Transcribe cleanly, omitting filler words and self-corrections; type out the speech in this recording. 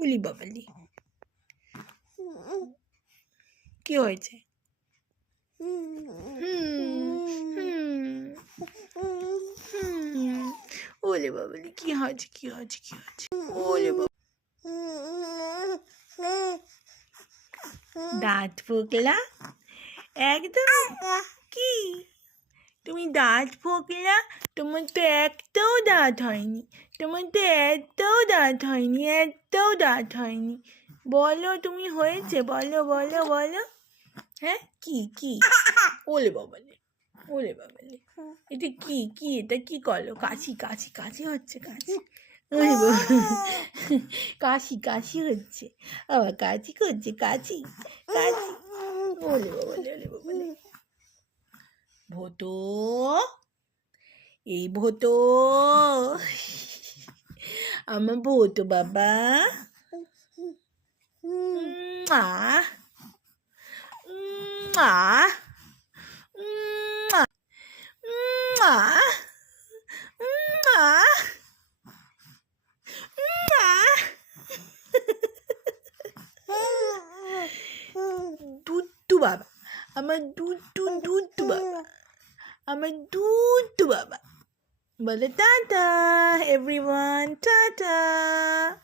উলি বাবালি, কি হয়েছে? ওলে বাবালি, কি হয়েছে, কি হয়েছে, কি হয়েছে? ওলে বাবা, দাঁত ফোকলা একদম, কি তুমি দাঁত ফোকলা? তোমার তো একটাও দাঁত হয়নি, তোমার তো একটাও দাঁত হয়নি, একটাও দাঁত হয়নি। বলো তুমি হয়েছে, বলো বলো বলো। হ্যাঁ, কি কি? ওলে বাবালে, ওলে বাবালে, এটা কি কি এটা কি করলো? কাশি কাশি কাশি হচ্ছে, কাশি। ওলে বাবা, কাশি কাশি হচ্ছে, আবার কাশি করছে, কাশি কাশি। ওলে বাবালে, ওলে বাবালে। ভোতো, এই ভোতো, আমার ভোতো বাবা, মা মা মা মা দুধু বাবা, আমার দুধু দুধু বাবা, আমার দুধু বাবা। বলে টাটা এভরিওয়ান, টাটা।